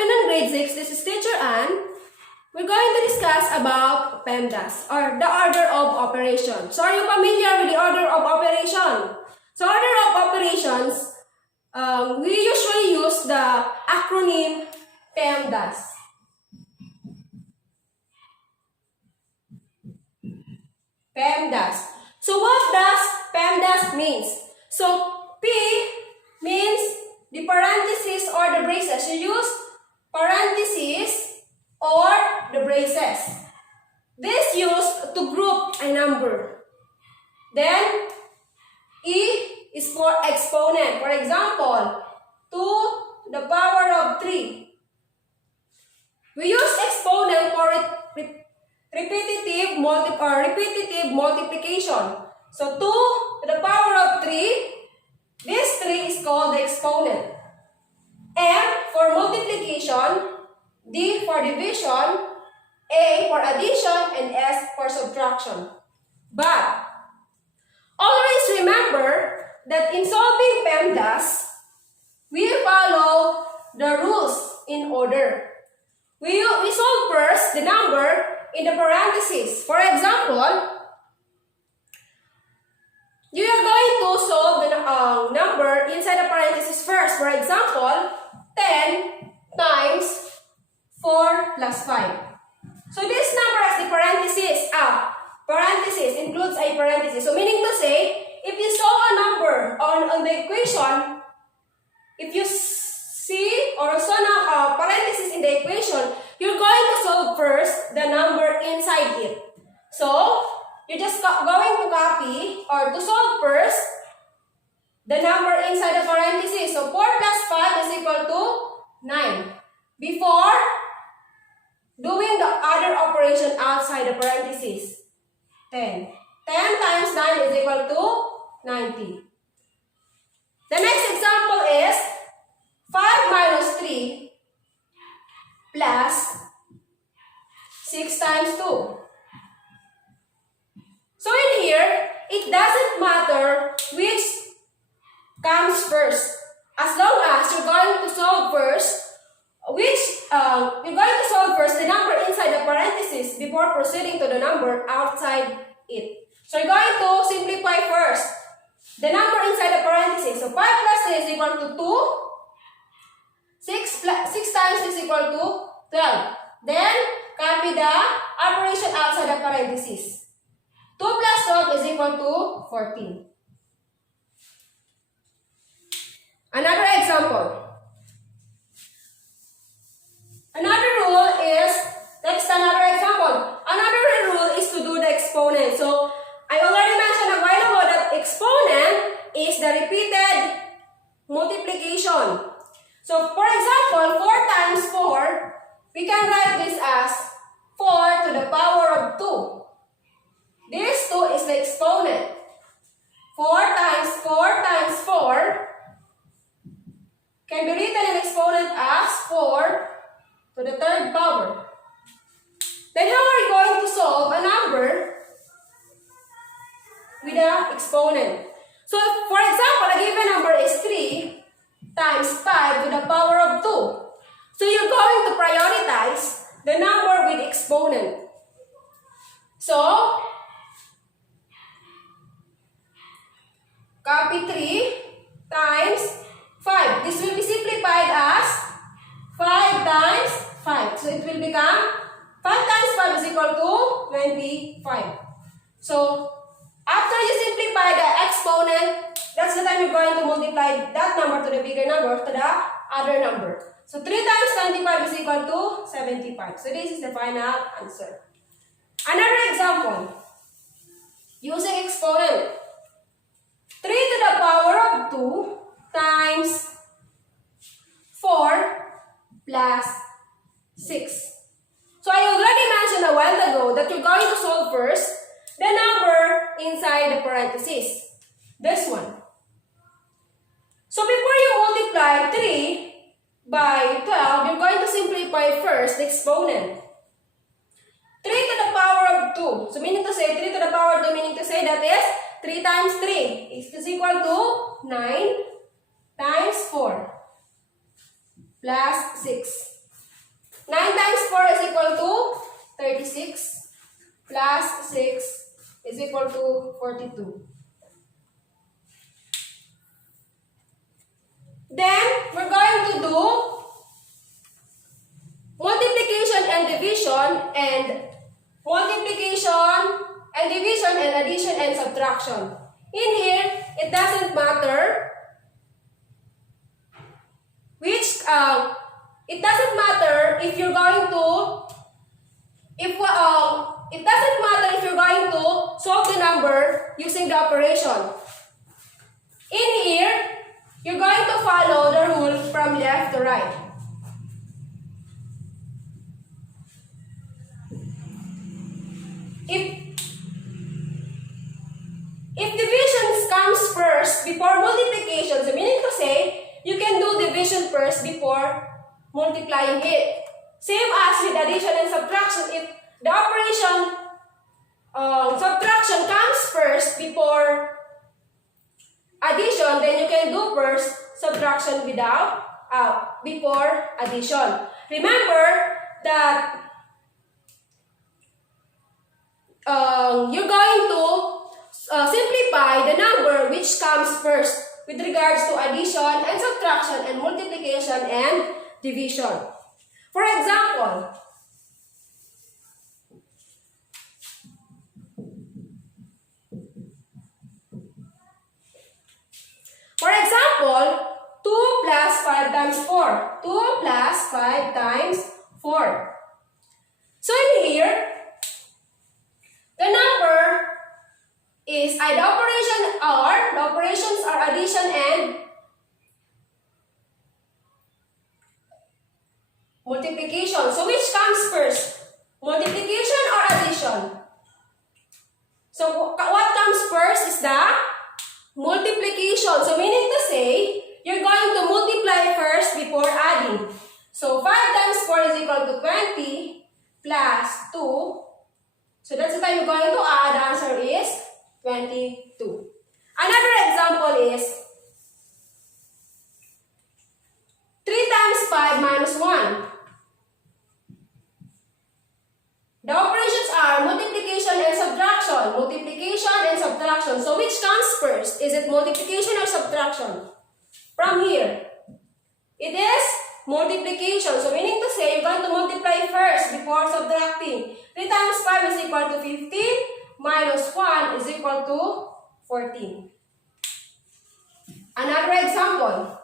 afternoon, grade 6. This is Teacher Ann. We're going to discuss about PEMDAS, or the order of operation. So, are you familiar with the order of operation? So, order of operations, we usually use the acronym PEMDAS. PEMDAS. So, what does PEMDAS means? So, P means the parentheses or the braces. You use parentheses or the braces. This used to group a number. Then, E is for exponent. For example, 2 to the power of 3. We use exponent for repetitive multiplication. So, 2 to the power of 3. This 3 is called the exponent. M for multiplication, D for division, A for addition, and S for subtraction. But always remember that in solving PEMDAS, we follow the rules in order. We solve first the number in the parentheses. For example, you are going to solve the number inside the parentheses first. For example, 10 times 4 plus 5. So this number has the parentheses. Parentheses includes a parenthesis. So meaning to say, if you solve a number on the equation, if you see or saw parentheses in the equation, you're going to solve first the number inside it. So, you're just going to copy or to solve first the number inside the parentheses. So, 4 plus 5 is equal to 9. Before doing the other operation outside the parentheses, 10. 10 times 9 is equal to 90. The next example is 5 minus 3 plus 6 times 2. So in here, it doesn't matter which comes first. As long as you're going to solve first, the number inside the parentheses before proceeding to the number outside it. So you're going to simplify first the number inside the parentheses. So 5 plus 3 is equal to 2. 6 times is equal to 12. Then, copy the operation outside the parentheses. 2 plus 12 is equal to 14. Another example. Another example. Another rule is to do the exponent. So, I already mentioned a while ago that exponent is the repeated multiplication. So, for example, 4 times 4, we can write this as 4 to the power of 2. This 2 is the exponent. 4 times 4 times 4 can be written in exponent as 4 to the third power. Then how are you going to solve a number with the exponent? So, for example, a given number is 3 times 5 to the power of 2. So, you're going to prioritize the number with exponent. So, copy 3 times 5. This will be simplified as 5 times 5. So, it will become 5 times 5 is equal to 25. So, after you simplify the exponent, that's the time you're going to multiply that number to the bigger number to the other number. So 3 times 25 is equal to 75. So this is the final answer. Another example. Using exponent. 3 to the power of 2 times 4 plus 6. So I already mentioned a while ago that you're going to solve first the number inside the parentheses. This one. So before you multiply 3 by 12, you're going to simplify first the exponent. 3 to the power of 2. So meaning to say 3 to the power of 2, meaning to say that is 3 times 3 is equal to 9 times 4 plus 6. is equal to 42. Then, we're going to do multiplication and division and addition and subtraction. In here, it doesn't matter it doesn't matter if you're going to solve the number using the operation. In here, you're going to follow the rule from left to right. If division comes first before multiplication, so meaning to say, you can do division first before multiplying it. Same as with addition and subtraction. If the operation subtraction comes first before addition, then you can do first subtraction before addition. Remember that you're going to simplify the number which comes first with regards to addition and subtraction and multiplication and division. For example, For example, 2 plus 5 times 4. 2 plus 5 times 4. So in here, the number is the operations are addition and multiplication. So which comes first? Multiplication or addition? So what comes first is the multiplication. So meaning to say, you're going to multiply first before adding. So 5 times 4 is equal to 20 plus 2. So that's the time you're going to add. The answer is 22. Another example is 3 times 5 minus 1. The operations are multiplication and subtraction. Multiplication and subtraction. So which comes first? Is it multiplication or subtraction? From here, it is multiplication. So meaning to say, you're going to multiply first before subtracting. 3 times 5 is equal to 15 minus 1 is equal to 14. Another example.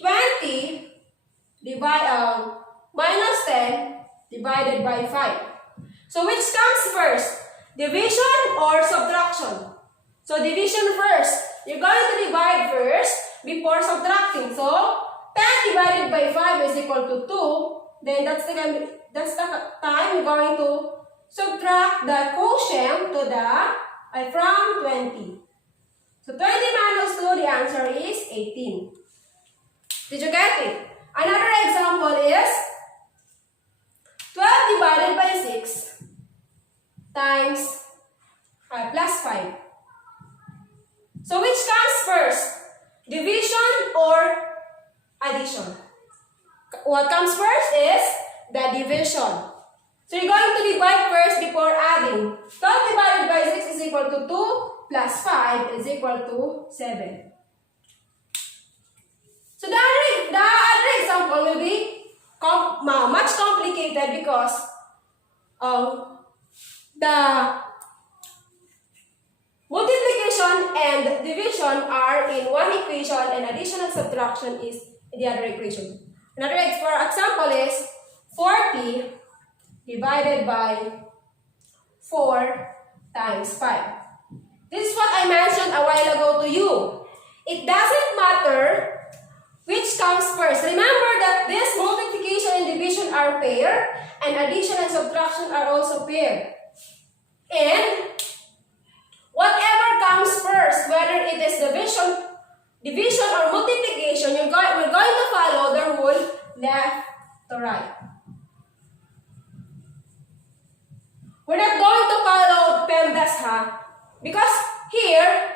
20 minus 10 divided by 5. So which comes first? Division or subtraction? So division first. You're going to divide first before subtracting. So 10 divided by 5 is equal to 2. Then that's the time you're going to subtract the quotient to from 20. So 20 minus 2, the answer is 18. Did you get it? Another example is 12 divided by 6 times plus 5. So which comes first? Division or addition? What comes first is the division. So you're going to divide first before adding. 12 divided by 6 is equal to 2 plus 5 is equal to 7. So the other example will be much complicated because the multiplication and division are in one equation and addition and subtraction is in the other equation. Another example is 40 divided by 4 times 5. This is what I mentioned a while ago to you. It doesn't matter which comes first. Remember that this multiplication and division are paired and addition and subtraction are also paired. And whatever comes first, whether it is division or multiplication, we're going to follow the rule left to right. We're not going to follow PEMDAS, because here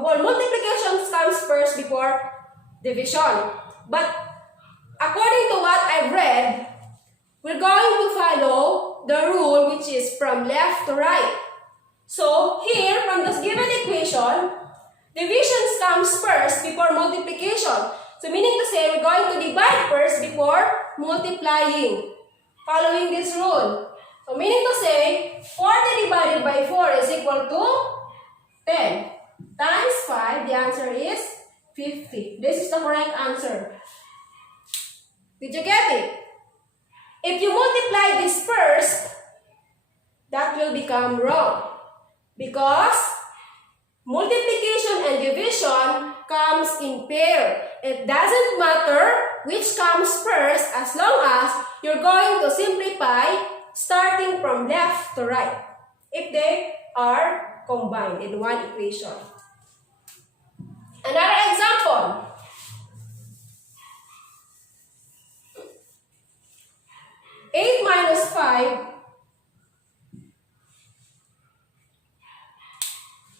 multiplication comes first before division. But according to what I've read, we're going to follow the rule which is from left to right. So here, from this given equation, division comes first before multiplication. So meaning to say, we're going to divide first before multiplying, following this rule. So meaning to say, 40 divided by 4 is equal to 10. Times 5, the answer is 50. This is the correct answer. Did you get it? If you multiply this first, that will become wrong. Because multiplication and division comes in pair. It doesn't matter which comes first as long as you're going to simplify starting from left to right if they are combined in one equation. Another example. Eight minus 5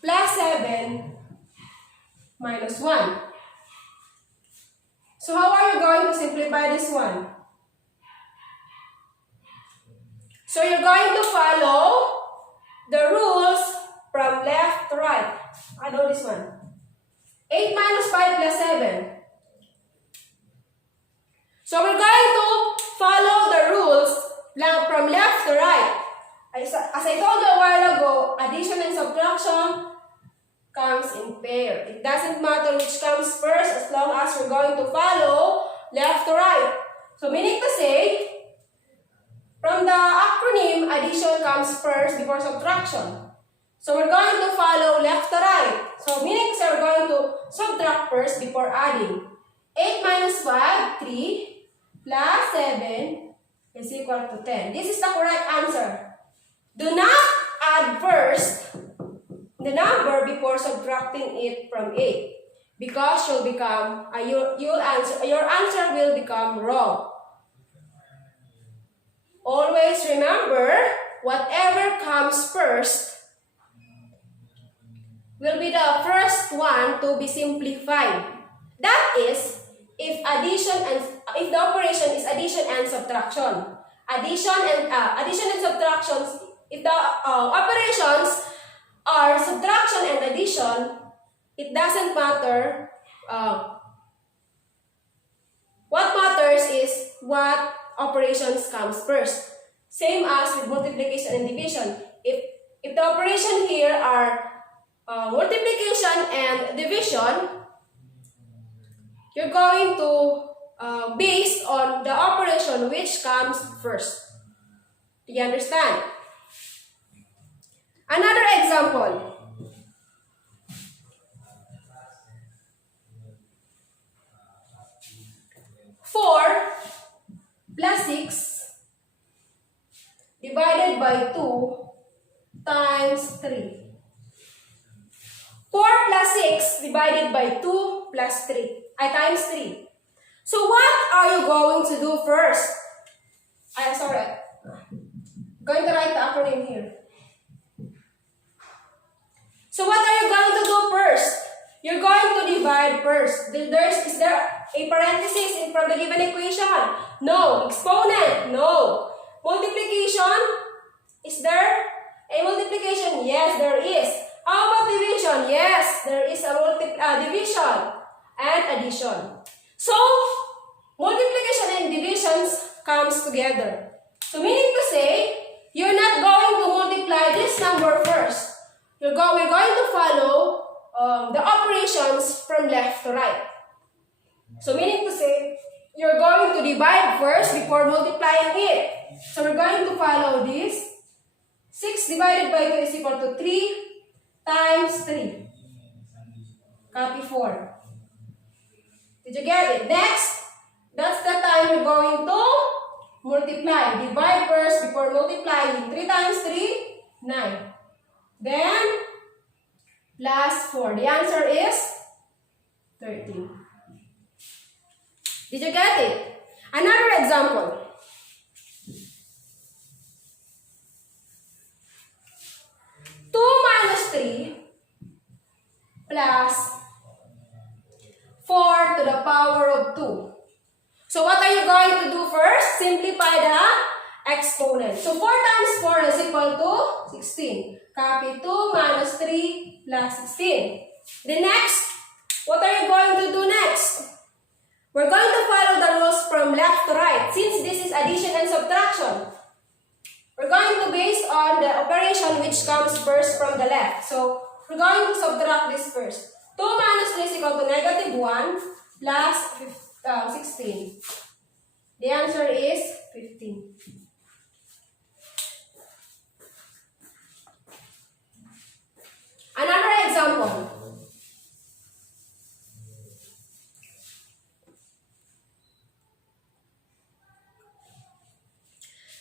plus 7 minus 1. So how are you going to simplify this one? So you're going to follow the rules from left to right. I know this one. 8 minus 5 plus 7. So we're going to follow the rules from left to right. As I told you a while ago, addition and subtraction comes in pair. It doesn't matter which comes first as long as we're going to follow left to right. So meaning to say, from the acronym, addition comes first before subtraction. So we're going to follow left to right. So meaning to say, we're going to subtract first before adding. 8 minus 5, 3, plus 7 is equal to 10. This is the correct answer. Do not add first the number before subtracting it from 8, because your answer will become wrong. Always remember, whatever comes first will be the first one to be simplified. That is, if the operation is addition and subtraction. Addition and subtractions. If the operations are subtraction and addition, it doesn't matter. What matters is what operations comes first. Same as with multiplication and division. If the operation here are multiplication and division, you're going to base on the operation which comes first. Do you understand? Another example. 4 plus 6 divided by 2 times 3. 4 plus 6 divided by 2 plus 3. Times 3. So what are you going to do first? Going to write the acronym here. So what are you going to do first? You're going to divide first. Is there a parenthesis in from the given equation? No. Exponent? No. Multiplication? Is there a multiplication? Yes, there is. How about division? Yes, there is a division and addition. So, multiplication and divisions comes together. So, meaning to say, you're not going to multiply this number first. We're going to follow the operations from left to right. So, meaning to say, you're going to divide first before multiplying it. So, we're going to follow this. 6 divided by 2 is equal to 3 times 3. Copy 4. Did you get it? Next, that's the time you're going to multiply. Divide first before multiplying. 3 times 3, 9. Then, plus 4. The answer is 13. Did you get it? Another example. 2 minus 3 plus 4 to the power of 2. So what are you going to do first? Simplify the exponent. So 4 times 4 is equal to 16. Copy 2 minus 3 plus 16. The next, what are you going to do next? We're going to follow the rules from left to right. Since this is addition and subtraction, we're going to base on the operation which comes first from the left. So we're going to subtract this first. 2 minus 3 is equal to negative 1 plus 16. The answer is 15. Another example.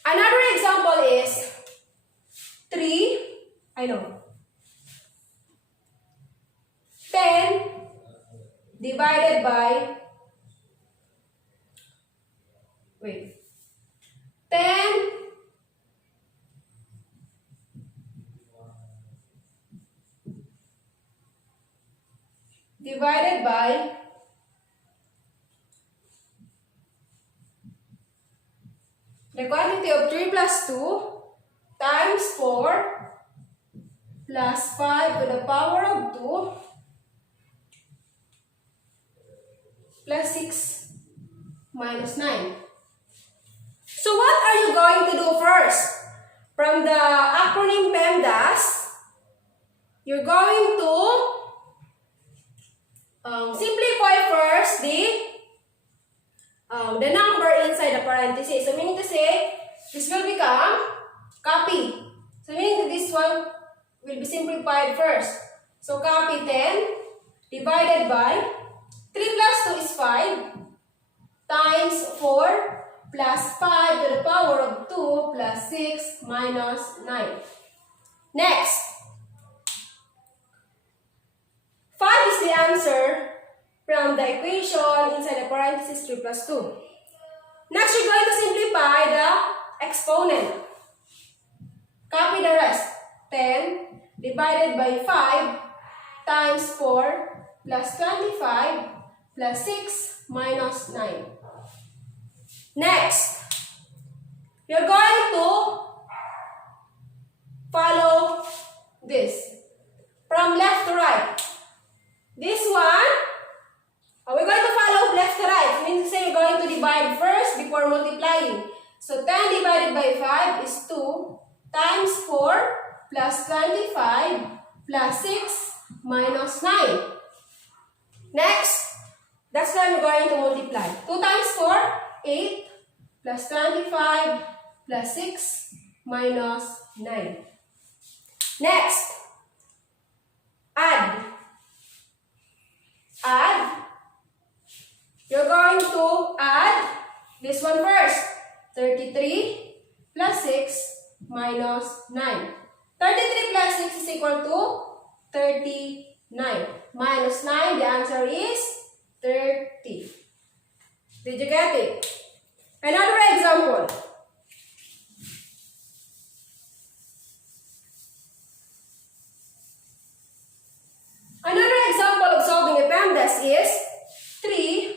Another example is 10 divided by 10 divided by the quantity of 3 plus 2 times 4 plus 5 to the power of 2 plus 6 minus 9. So what are you going to do first? From the acronym PEMDAS, you're going to simplify first the number inside the parentheses. So meaning to say, this will become copy. So meaning that this one will be simplified first. So copy 10 divided by 3 plus 2 is 5 times 4 plus 5 to the power of 2 plus 6 minus 9. Next, 5 is the answer from the equation inside the parentheses 3 plus 2. Next, you're going to simplify the exponent. Copy the rest. 10 divided by 5 times 4 plus 25 plus 6 minus 9. Next, you're going to follow this from left to right. This one, we're going to follow left to right. It means to say you're going to divide first before multiplying. So 10 divided by 5 is 2 times 4 plus 25 plus 6 minus 9. Next, that's why we're going to multiply. 2 times 4, 8 plus 25 plus 6 minus 9. Next, add. You're going to add this one first. 33 plus 6 minus 9. 33 plus 6 is equal to 39. Minus 9, the answer is 30. Did you get it? Another example. Another example of solving a PEMDAS is 3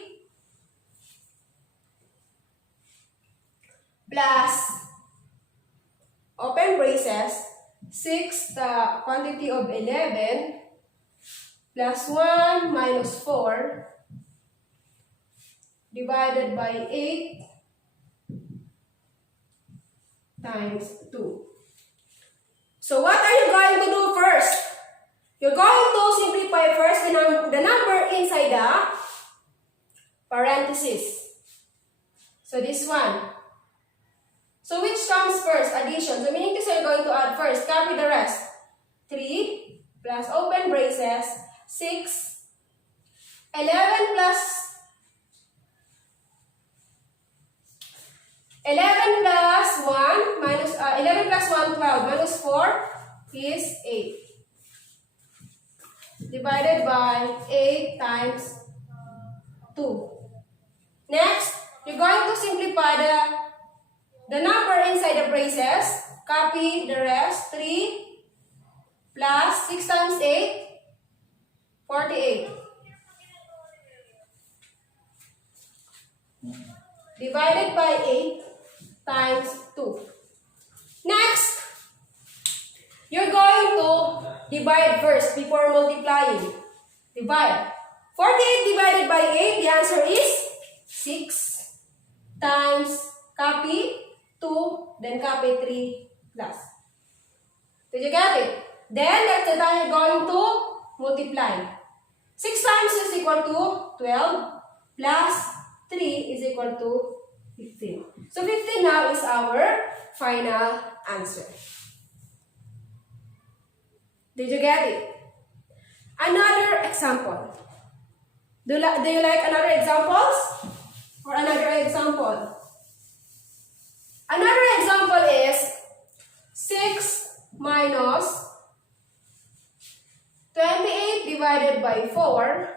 plus, open braces, 6 the quantity of 11 plus 1 minus 4 divided by 8 times 2. So what are you going to do first? You're going to simplify first the number inside the parentheses. So this one. So which comes first? Addition. So meaning to say you're going to add first. Copy the rest. 3 plus open braces 6. 11 plus 1 minus 11 plus 1 12 minus 4 is 8. Divided by 8 times 2. Next, you're going to simplify the number inside the braces. Copy the rest. 3 plus 6 times 8, 48. Divided by 8 times 2. Next, you're going to divide first before multiplying. Divide. 48 divided by 8, the answer is 6 times copy 2, then copy 3 plus. Did you get it? Then, that's the time you're going to multiply. 6 times is equal to 12 plus 3 is equal to 15. So, 15 now is our final answer. Did you get it? Another example. Do you like another examples? Or another example? Another example is 6 minus 28 divided by 4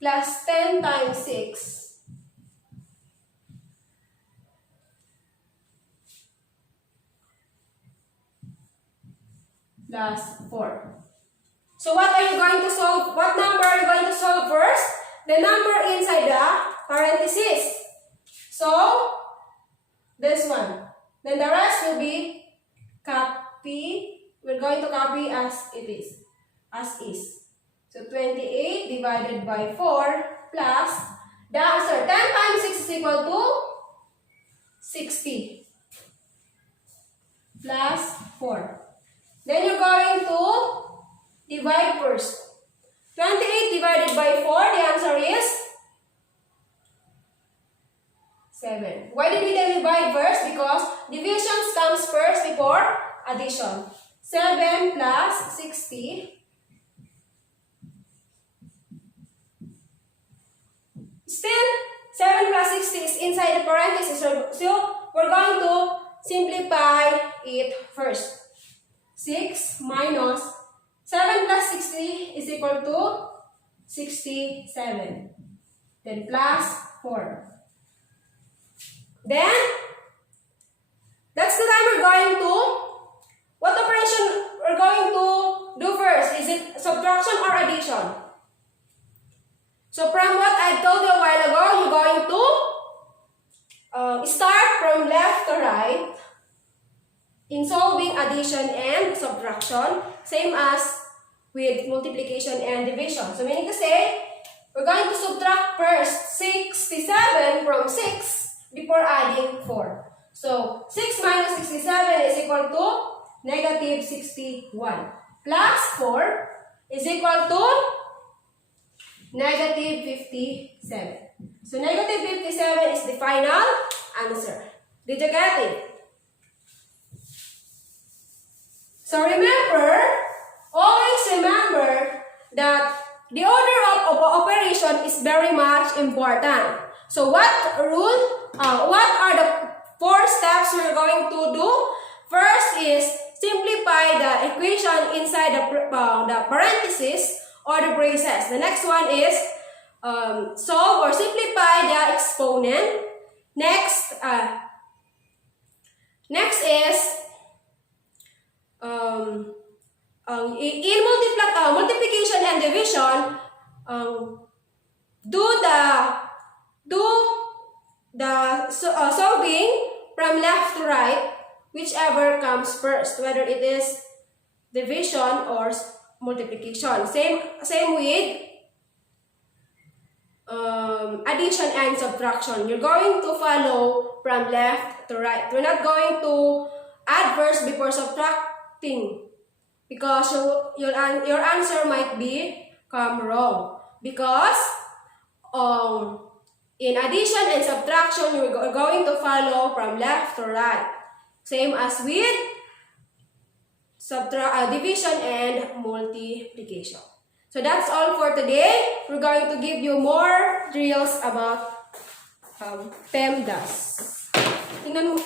plus 10 times 6 plus 4. So what are you going to solve? What number are you going to solve first? The number inside the parentheses. So, this one. Then the rest will be copy. We're going to copy as it is. As is. So, 28 divided by 4 plus the answer. 10 times 6 is equal to 60 plus 4. Then you're going to divide first. 28 divided by 4, the answer is 7. Why did we divide first? Because divisions comes first before addition. 7 plus 60. Still, 7 plus 60 is inside the parentheses. So, we're going to simplify it first. 6 minus 7 plus 60 is equal to 67. Then plus 4. Then, that's the time we're going to, what operation we're going to do first? Is it subtraction or addition? So from what I told you a while ago, you're going to start from left to right in solving addition and subtraction, same as with multiplication and division. So meaning to say, we're going to subtract first 67 from 6 before adding 4. So 6 minus 67 is equal to negative 61. Plus 4 is equal to negative 57. So negative 57 is the final answer. Did you get it? So remember, always remember that the order of operation is very much important. So what are the 4 steps we're going to do? First is simplify the equation inside the parentheses or the braces. The next one is solve or simplify the exponent. Next is in multiplication and division, do the solving from left to right, whichever comes first, whether it is division or multiplication. Same with addition and subtraction. You're going to follow from left to right. We're not going to add first before subtracting, because your answer might come wrong. Because in addition and subtraction, you're going to follow from left to right. Same as with division and multiplication. So that's all for today. We're going to give you more drills about PEMDAS. Tingnan mo.